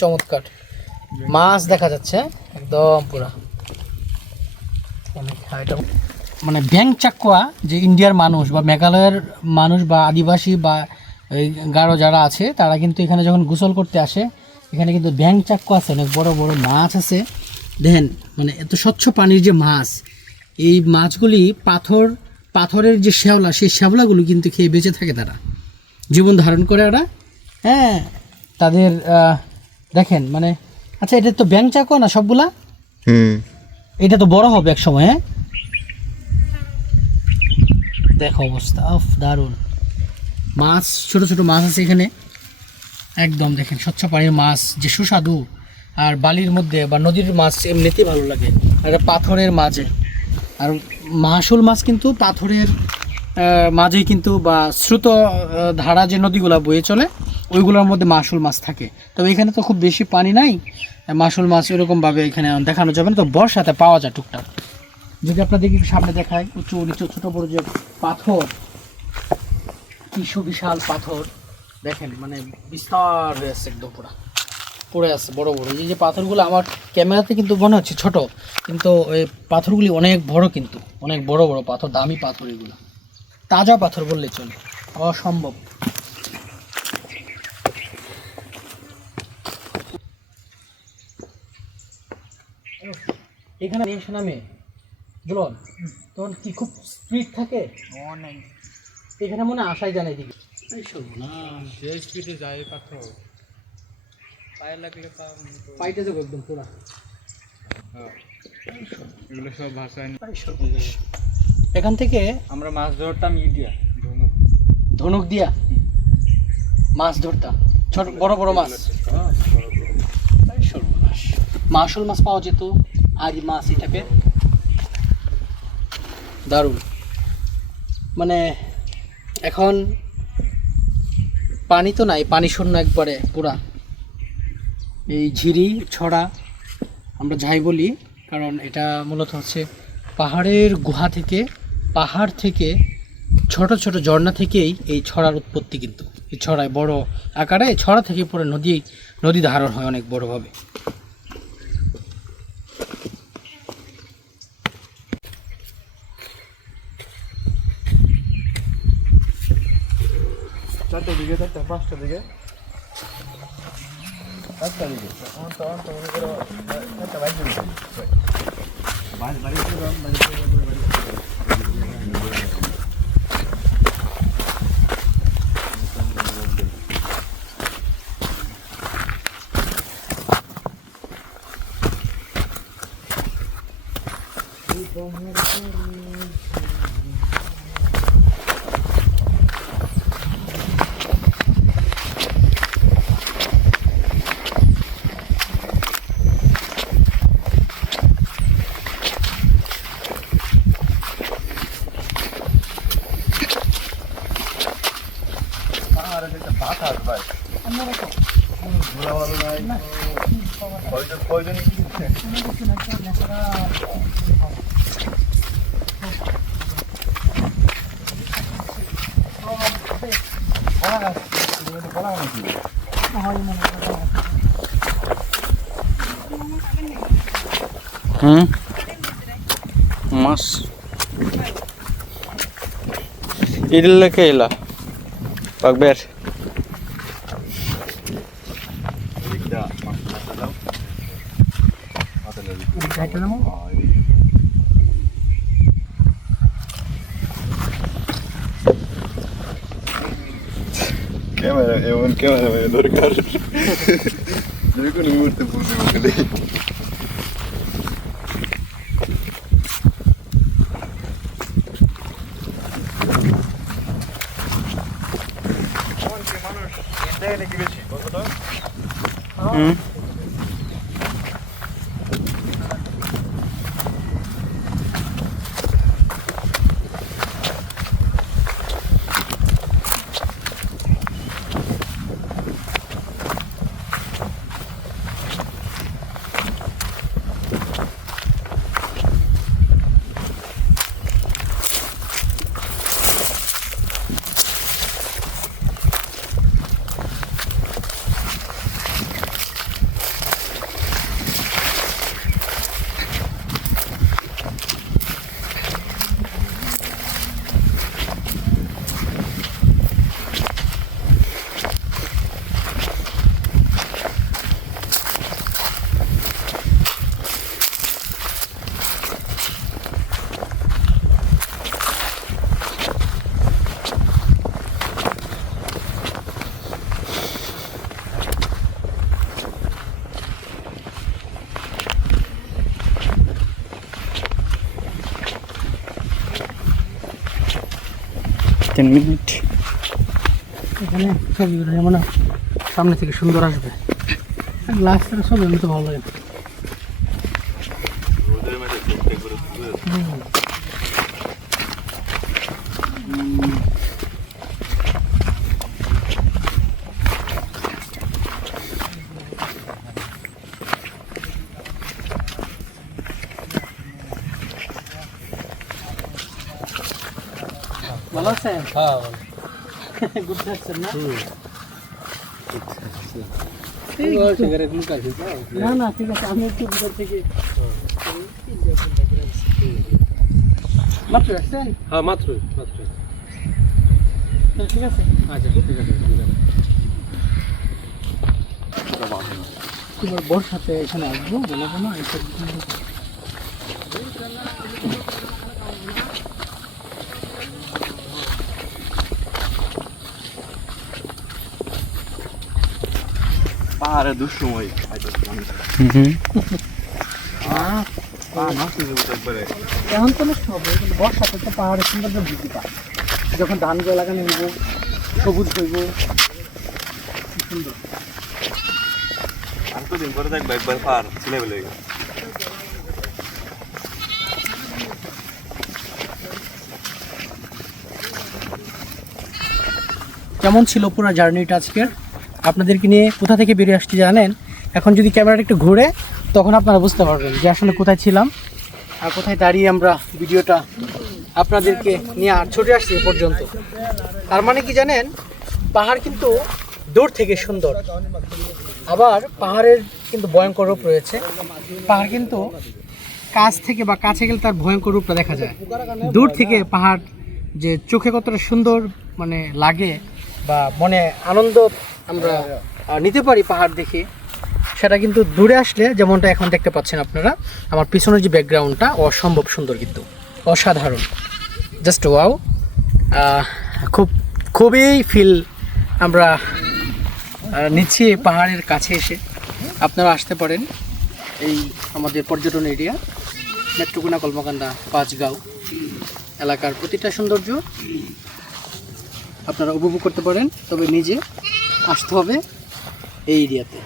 চমৎকার মাছ দেখা যাচ্ছে একদম পুরা। মানে ব্যাং চাকুয়া যে ইন্ডিয়ার মানুষ বা মেঘালয়ের মানুষ বা আদিবাসী বা এই গারো যারা আছে তারা কিন্তু এখানে যখন গোসল করতে আসে এখানে কিন্তু ব্যাং চাকুয়া আছে, অনেক বড় বড় মাছ আছে। দেখেন মানে এত স্বচ্ছ পানির যে মাছ, এই মাছগুলি পাথরের যে শ্যাওলা, সেই শ্যাওলাগুলো কিন্তু খেয়ে বেঁচে থাকে, তারা জীবন ধারণ করে ওরা। হ্যাঁ তাদের দেখেন মানে আচ্ছা এটা তো ব্যাং চাকুয়া না সবগুলা? এটা তো বড় হবে এক সময়। হ্যাঁ দেখো অবস্থা, দারুণ মাছ, ছোট ছোট মাছ আছে এখানে একদম। দেখেন স্বচ্ছ পানির মাছ যে সুস্বাদু, আর বালির মধ্যে বা নদীর মাছ এমনিতেই ভালো লাগে, আর পাথরের মাঝে। আর মাসুল মাছ কিন্তু পাথরের মাঝেই কিন্তু বা স্রোত ধারা যে নদীগুলো বয়ে চলে ওইগুলোর মধ্যে মাসুল মাছ থাকে। তবে এখানে তো খুব বেশি পানি নাই, মাসুল মাছ এরকমভাবে এখানে দেখানো যাবে না, তো বর্ষাতে পাওয়া যায় টুকটাক। যদি আপনাদেরকে সামনে দেখায় উঁচু নিচু ছোটো বড়ো যে পাথর, কি সুবিশাল পাথর দেখেন, মানে বিস্তার হয়ে আছে একদম পুরা পড়ে আছে বড় বড়। এই যে পাথরগুলো আমার ক্যামেরাতে কিন্তু মনে হচ্ছে ছোট, কিন্তু ওই পাথরগুলি অনেক বড়, কিন্তু অনেক বড় বড় পাথর, দামি পাথর এগুলো, তাজা পাথর বললেই চলে, অসম্ভব। এখানে এসে নামে দুলন তখন কি খুব স্পিড থাকে অনেক, এখানে মনে আশাই জানাই দিকে যে স্পিডে যায় পাথর পায়ে লাগলে পাইতে যাবো একদম পুরা। এগুলো সব ভাষায় এখান থেকে আমরা মাছ ধরতাম দিয়া ধনুক দিয়া মাছ ধরতাম, ছোট বড় বড় মাছ, মাসুল মাছ পাওয়া যেত, আজ মাছ এই টাইপের দারুণ। মানে এখন পানি তো নাই, পানি শূন্য একবারে পুরা। এই ঝিরি ছড়া আমরা যাই বলি, কারণ এটা মূলত হচ্ছে পাহাড়ের গুহা থেকে, পাহাড় থেকে ছোট ছোট ঝর্ণা থেকেই এই ছড়ার উৎপত্তি। কিন্তু এই ছড়ায় বড় আকারে, এই ছড়া থেকে পরে নদী ধারণ হয় অনেক বড়োভাবে। চারটার দিকে, চারটা পাঁচটার দিকে, চারটার দিকে মাছ ইডলেকে এলা পাকবের ক্যামেরা এমন ক্যামেরা দরকার যে কোনো মুহূর্তে বুঝতে পারবে। 10 মিনিট। এখানে ছবিগুলো যেমন সামনে থেকে সুন্দর আসবে, গ্লাস থেকে ছবি আমি তো ভালো লাগে। ভালো আছেন? হ্যাঁ ঘুরতে আসছেন না? না না ঠিক আছে, আমি একটু ভিতর থেকে মাত্র আসছেন? হ্যাঁ মাত্রই মাত্রই। তো ঠিক আছে, আচ্ছা ঠিক আছে। তোমার বোর সাথে এখানে আসবো, বলবো না এইসব পাহাড়ে দুঃসময় এখন তো নষ্ট হবে, কিন্তু বর্ষাতে তো পাহাড়ের সৌন্দর্য বৃদ্ধি পায়, যখন ধানগুলো লাগানো হইব, সবুজ হইব, কি সুন্দর। আর তো দিন পরে দেখবো একবার পাহাড় ছেলে বলে কেমন ছিল পুরো জার্নিটা আজকের? আপনাদেরকে নিয়ে কোথা থেকে বেরিয়ে আসছি জানেন? এখন যদি ক্যামেরাটা একটু ঘুরে, তখন আপনারা বুঝতে পারবেন যে আসলে কোথায় ছিলাম আর কোথায় দাঁড়িয়ে আমরা ভিডিওটা আপনাদেরকে নিয়ে ছুটে আসছি এ পর্যন্ত। তার মানে কি জানেন, পাহাড় কিন্তু দূর থেকে সুন্দর, আবার পাহাড়ের কিন্তু ভয়ঙ্কর রূপ রয়েছে। পাহাড় কিন্তু কাছ থেকে বা কাছে গেলে তার ভয়ঙ্কর রূপটা দেখা যায়। দূর থেকে পাহাড় যে চোখে কতটা সুন্দর মানে লাগে বা মনে আনন্দ আমরা নিতে পারি পাহাড় দেখে, সেটা কিন্তু দূরে আসলে যেমনটা এখন দেখতে পাচ্ছেন আপনারা, আমার পিছনের যে ব্যাকগ্রাউন্ডটা অসম্ভব সুন্দর, কিন্তু অসাধারণ, জাস্ট ওয়াও। খুবই ফিল আমরা নিচ্ছি পাহাড়ের কাছে এসে। আপনারা আসতে পারেন এই আমাদের পর্যটন এরিয়া নেত্রকোনা, কলমাকান্দা, পাঁচগাঁও এলাকার প্রতিটা সৌন্দর্য আপনারা উপভোগ করতে পারেন, তবে নিজে আসতে হবে এই এরিয়াতে।